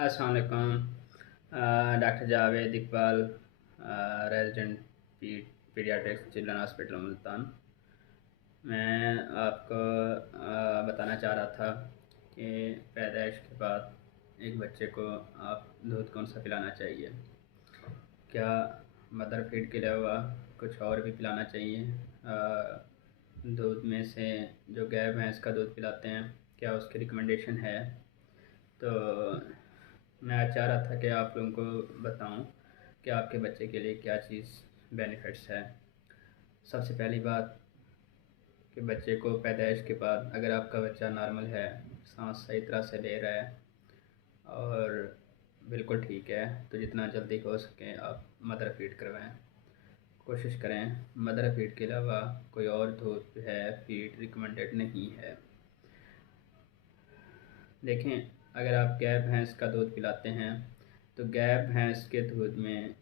अस्सलाम वालेकुम। Doctor Javed Iqbal, resident paediatrics children hospital Multan. मैं आपको बताना चाह रहा था कि पैदाइश के बाद एक बच्चे को आप दूध कौन सा पिलाना चाहिए। क्या मदर फीड के अलावा कुछ और भी पिलाना चाहिए? दूध में से जो गाय भैंस का दूध पिलाते हैं, क्या उसकी रिकमेंडेशन है? तो मैं आज चाह रहा था कि आप लोगों को बताऊं कि आपके बच्चे के लिए क्या चीज़ बेनिफिट्स है। सबसे पहली बात कि बच्चे को पैदाइश के बाद अगर आपका बच्चा नॉर्मल है, सांस सही तरह से ले रहा है और बिल्कुल ठीक है, तो जितना जल्दी हो सके आप मदर फीड करवाएं। कोशिश करें। मदर फीड के अलावा कोई और दूध जो है फीड रिकमेंडेड नहीं है। देखें, अगर आप गाय भैंस का दूध पिलाते हैं तो गाय भैंस के दूध में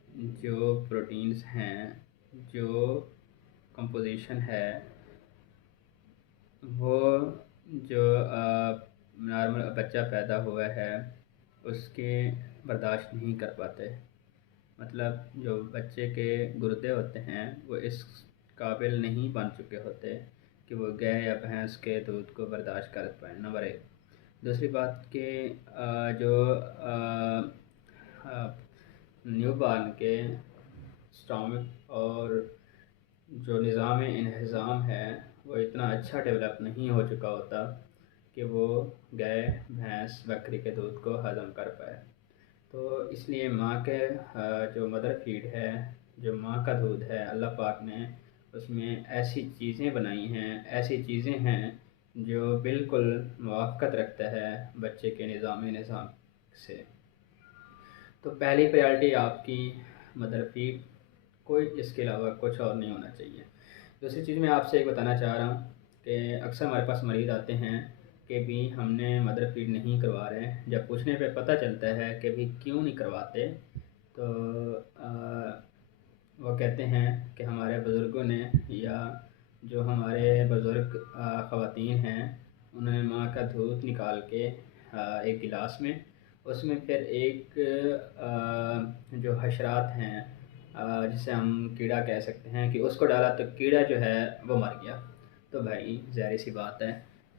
जो प्रोटीन्स हैं, जो कंपोजिशन है, वो जो नॉर्मल बच्चा पैदा हुआ है उसके बर्दाश्त नहीं कर पाते। मतलब जो बच्चे के गुर्दे होते हैं वो इस काबिल नहीं बन चुके होते कि वो गाय या भैंस के दूध को बर्दाश्त कर पाए। नंबर एक। दूसरी बात कि जो न्यू बॉर्न के स्टमक और जो निज़ाम इंहज़ाम है वो इतना अच्छा डेवलप नहीं हो चुका होता कि वो गाय भैंस बकरी के दूध को हज़म कर पाए। तो इसलिए माँ के जो मदर फीड है, जो माँ का दूध है, अल्लाह पाक ने उसमें ऐसी चीज़ें बनाई हैं, ऐसी चीज़ें हैं जो बिल्कुल मुवाफ़क़त रखता है बच्चे के निज़ाम से। तो पहली प्रायोरिटी आपकी मदर फीड, कोई इसके अलावा कुछ और नहीं होना चाहिए। दूसरी चीज़ मैं आपसे एक बताना चाह रहा हूँ कि अक्सर हमारे पास मरीज़ आते हैं कि भी हमने मदर फीड नहीं करवा रहे हैं। जब पूछने पे पता चलता है कि भी क्यों नहीं करवाते, तो वो कहते हैं कि हमारे बुज़ुर्गों ने या जो हमारे बुज़ुर्ग ख़वातीन हैं उन्होंने माँ का दूध निकाल के एक गिलास में, उसमें फिर एक जो हशरात हैं, जिसे हम कीड़ा कह सकते हैं, कि उसको डाला तो कीड़ा जो है वो मर गया। तो भाई ज़ाहिर सी बात है,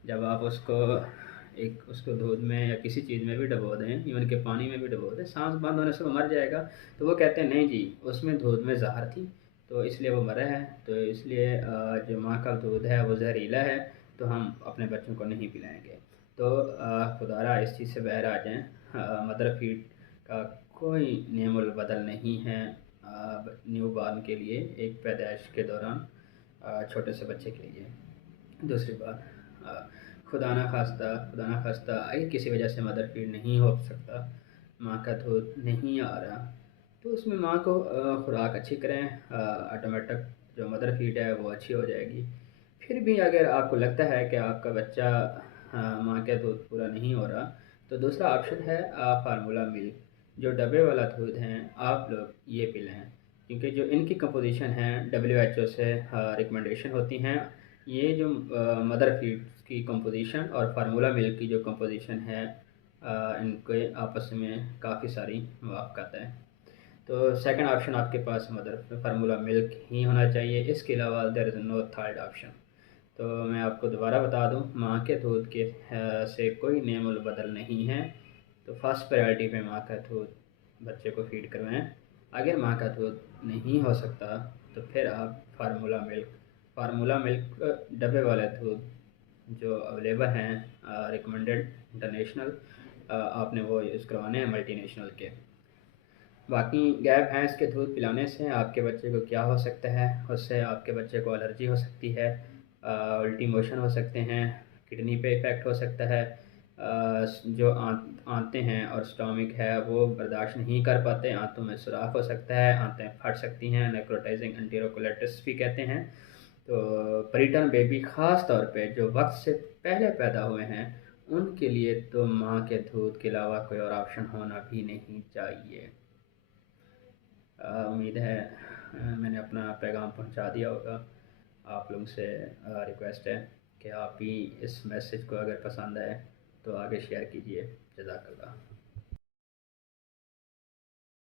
जब आप उसको दूध में या किसी चीज़ में भी डबो दें, इवन के पानी में भी डबो दें, सांस बंद होने से वो मर जाएगा। तो वो कहते हैं नहीं जी, उसमें दूध में जहर थी तो इसलिए वो मरा है। तो इसलिए जो माँ का दूध है वो जहरीला है, तो हम अपने बच्चों को नहीं पिलाएंगे। तो खुदारा इस चीज़ से बाहर आ जाएँ। मदर फीड का कोई नेमुल बदल नहीं है न्यू बॉर्न के लिए, एक पैदाइश के दौरान छोटे से बच्चे के लिए। दूसरी बात, खुदा ना खास्ता अगर किसी वजह से मदर फीड नहीं हो सकता, माँ का दूध नहीं आ रहा, तो उसमें माँ को खुराक अच्छी करें, ऑटोमेटिक जो मदर फीड है वो अच्छी हो जाएगी। फिर भी अगर आपको लगता है कि आपका बच्चा माँ का दूध पूरा नहीं हो रहा, तो दूसरा ऑप्शन है फार्मूला मिल्क। जो डब्बे वाला दूध है आप लोग ये पिलाएं, क्योंकि जो इनकी कंपोजिशन है WHO से रिकमेंडेशन होती हैं। ये जो मदर फीड की कंपोजिशन और फार्मूला मिल्क की जो कंपोजिशन है, इनके आपस में काफ़ी सारी मुवाफ़क़त है। तो सेकंड ऑप्शन आपके पास मदर फार्मूला मिल्क ही होना चाहिए, इसके अलावा there is no third option. तो मैं आपको दोबारा बता दूं, माँ के दूध के से कोई नेमुल बदल नहीं है। तो फर्स्ट प्रायोरिटी पे माँ का दूध बच्चे को फीड करवाएं। अगर माँ का दूध नहीं हो सकता तो फिर आप फार्मूला मिल्क डब्बे वाले दूध जो अवेलेबल हैं रिकमेंडेड इंटरनेशनल, आपने वो यूज़ करवाने हैं मल्टीनेशनल के। बाकी गाय भैंस के दूध पिलाने से आपके बच्चे को क्या हो सकता है, उससे आपके बच्चे को एलर्जी हो सकती है, उल्टी मोशन हो सकते हैं, किडनी पे इफ़ेक्ट हो सकता है, जो आंतें हैं और स्टोमिक है वो बर्दाश्त नहीं कर पाते, आंतों में सुराख हो सकता है, आंतें फट सकती हैं, नेक्रोटाइजिंग एंटीरोकोलाइटिस भी कहते हैं। तो प्रीटर्म बेबी ख़ास तौर पे जो वक्त से पहले पैदा हुए हैं, उनके लिए तो माँ के दूध के अलावा कोई और ऑप्शन होना भी नहीं चाहिए। उम्मीद है मैंने अपना पैगाम पहुंचा दिया होगा। आप लोगों से रिक्वेस्ट है कि आप भी इस मैसेज को अगर पसंद आए तो आगे शेयर कीजिए। जज़ाकल्लाह।